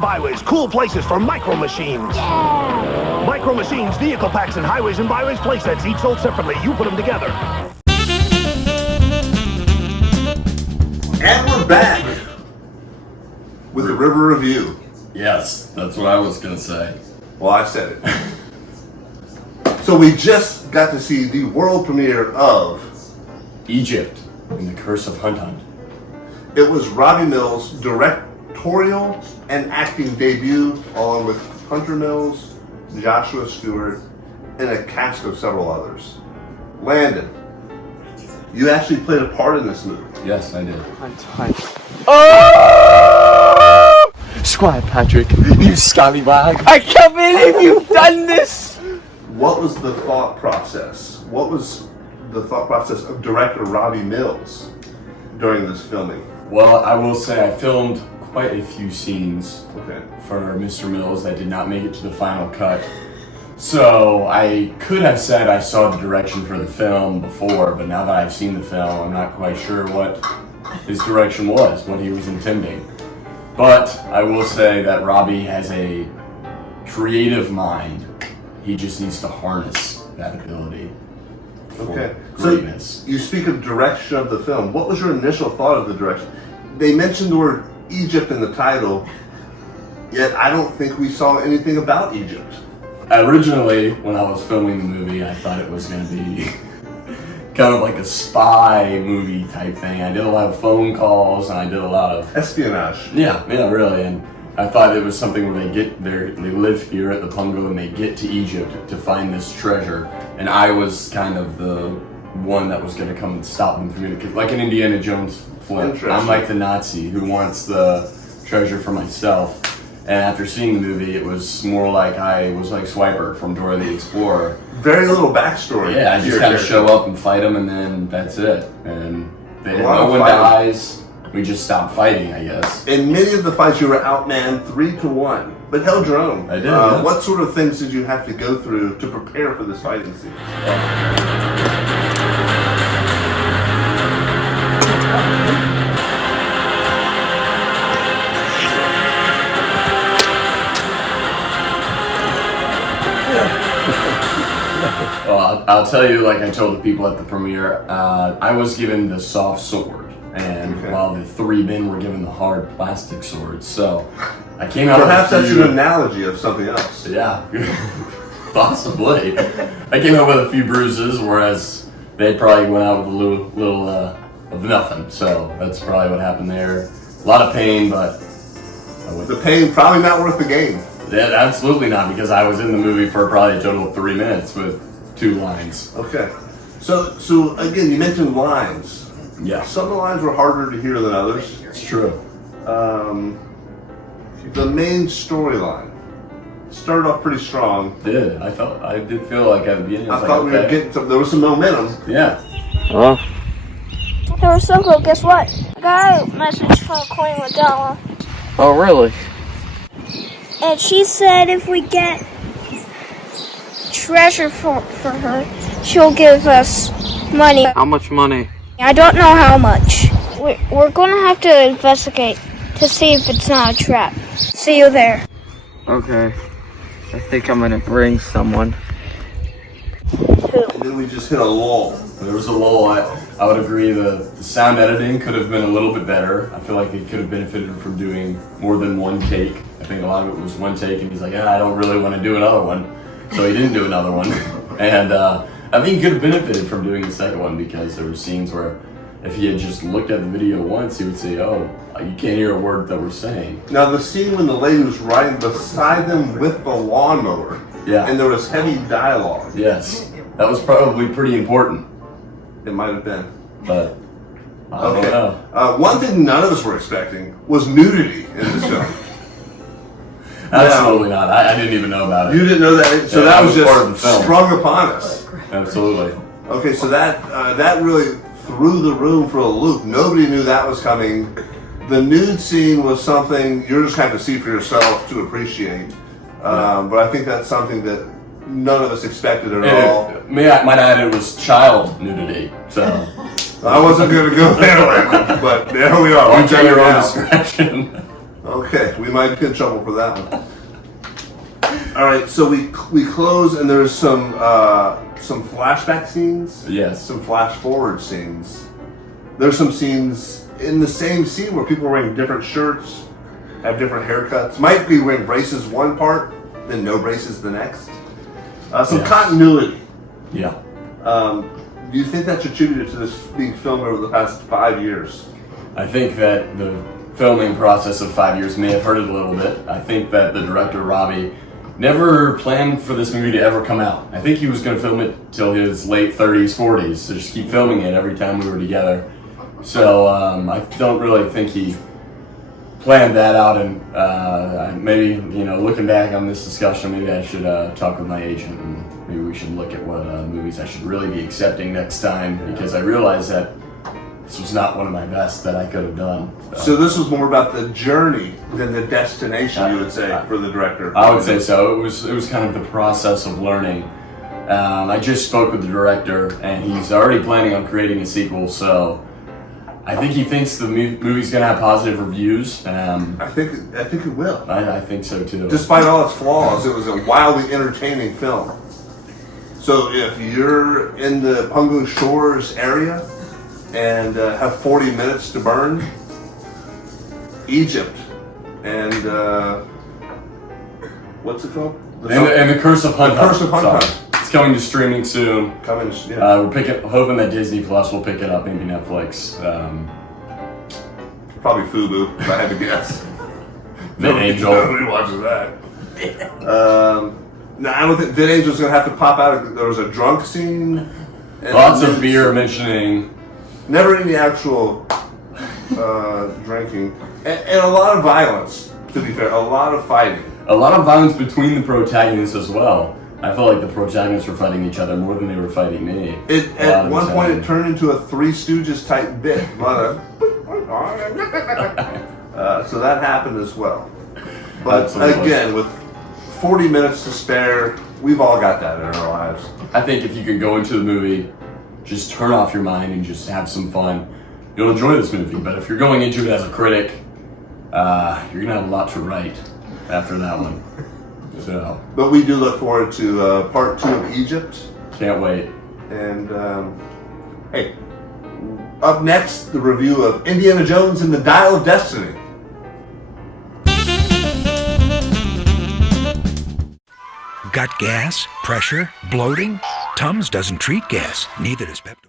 Byways, cool places for Micro Machines. Yeah. Micro Machines, vehicle packs, and Highways and Byways playsets, each sold separately. You put them together. And we're back with the River Review. Yes, that's what I was going to say. Well, I said it. So we just got to see the world premiere of Egypt and the Curse of Hunt Hunt. It was Robbie Mills' directorial and acting debut, along with Hunter Mills, Joshua Stewart, and a cast of several others. Landon, you actually played a part in this movie. Yes, I did. Oh! Squire Patrick, you scallywag! I can't believe you've done this! What was the thought process? What was the thought process of director Robbie Mills during this filming? Well, I will say I filmed quite a few scenes Okay. for Mr. Mills that did not make it to the final cut. So I could have said I saw the direction for the film before, but now that I've seen the film, I'm not quite sure what his direction was, what he was intending. But I will say that Robbie has a creative mind. He just needs to harness that ability for Okay. greatness. So you speak of direction of the film. What was your initial thought of the direction? They mentioned the word Egypt in the title, yet I don't think we saw anything about Egypt. Originally, when I was filming the movie, I thought it was going to be kind of like a spy movie type thing. I did a lot of phone calls and I did a lot of Espionage. yeah, really. And I thought it was something where they live here at the Pungo and they get to Egypt to find this treasure. And I was kind of the one that was going to come and stop them from it, like an Indiana Jones flip. I'm like the Nazi who wants the treasure for myself. And after seeing the movie, it was more like I was like Swiper from Dora the Explorer. Very little backstory. Yeah, I to just your kind of character. show up and fight them, and then that's it. And A lot no of one fighting. dies. We just stop fighting, I guess. In many of the fights, you were outmanned 3-1, but held your own. I did, yeah. What sort of things did you have to go through to prepare for this fighting scene? Well, I'll tell you, like I told the people at the premiere, I was given the soft sword, and Okay. while the three men were given the hard plastic swords. So I came out Perhaps with a that's few, an analogy of something else. yeah, possibly. I came out with a few bruises, whereas they probably went out with a little of nothing. So that's probably what happened there. A lot of pain, but The pain probably not worth the gain. yeah, absolutely not, because I was in the movie for probably a total of 3 minutes with 2 lines. Okay. So again, you mentioned lines. Yeah, Some of the lines were harder to hear than others. it's true. The main storyline started off pretty strong. I did feel like at the beginning. I thought we were getting some. There was some momentum. Yeah. Oh. Hey, Rosoko, guess what? I got a message from Queen Ladala. Oh, really? And she said if we get treasure for her, she'll give us money. How much money? I don't know how much. We're going to have to investigate to see if it's not a trap. See you there. Okay. I think I'm gonna bring someone. And then we just hit a lull. There was a lull. I would agree the sound editing could have been a little bit better. I feel like they could have benefited from doing more than one take. I think a lot of it was one take, and he's like, I don't really want to do another one. So he didn't do another one. And I think he could have benefited from doing the second one, because there were scenes where if he had just looked at the video once, he would say, oh, you can't hear a word that we're saying. Now the scene when the lady was riding beside them with the lawnmower, Yeah. and there was heavy dialogue. Yes. That was probably pretty important. It might have been. But I don't know. One thing none of us were expecting was nudity in this film. Absolutely not. I didn't even know about it. You didn't know that, so Yeah, that that was was part of the just film. sprung upon us. Absolutely. Okay, so that really threw the room for a loop. Nobody knew that was coming. The nude scene was something you're just going to see for yourself to appreciate. But I think that's something that none of us expected at all. Might add, it was child nudity. So I wasn't going to go there, but there we are. watch at your own discretion. Okay, we might get in trouble for that one. All right, so we close, and there's some flashback scenes. Yes. Some flash forward scenes. There's some scenes in the same scene where people are wearing different shirts, have different haircuts. Might be wearing braces one part, then no braces the next. Some continuity. Yeah. Do you think that's attributed to this being filmed over the past 5 years? I think that the filming process of 5 years may have hurt it a little bit. I think that the director, Robbie, never planned for this movie to ever come out. I think he was going to film it till his late 30s, 40s, so just keep filming it every time we were together. So I don't really think he planned that out, and maybe, looking back on this discussion, maybe I should talk with my agent, and maybe we should look at what movies I should really be accepting next time, because I realized that this was not one of my best that I could have done. So this was more about the journey than the destination, you would say, for the director? I would say so. It was kind of the process of learning. I just spoke with the director, and he's already planning on creating a sequel, so I think he thinks the movie's going to have positive reviews. I think it will. I think so too. Despite all its flaws, it was a wildly entertaining film. So if you're in the Pungo Shores area and have 40 minutes to burn, Egypt and what's it called? And the Curse of Hunt. The Curse of Hunt. Sorry. It's coming to streaming soon. Yeah. We're hoping that Disney Plus will pick it up, maybe Netflix. Probably Fubu, if I had to guess. Vid Angel. Nobody watches that. No, I don't think Vid Angel's going to have to pop out. There was a drunk scene. Lots of beer mentioning. Never any actual drinking. And a lot of violence, to be fair. A lot of fighting. A lot of violence between the protagonists as well. I felt like the protagonists were fighting each other more than they were fighting me. At one point, it turned into a Three Stooges type bit. So that happened as well. But Absolutely. Again, with 40 minutes to spare, we've all got that in our lives. I think if you can go into the movie, just turn off your mind and just have some fun, you'll enjoy this movie. But if you're going into it as a critic, you're going to have a lot to write after that one. So. But we do look forward to part 2 of Egypt. Can't wait. And hey, up next, the review of Indiana Jones and the Dial of Destiny. Got gas, pressure, bloating? Tums doesn't treat gas, neither does Pepto.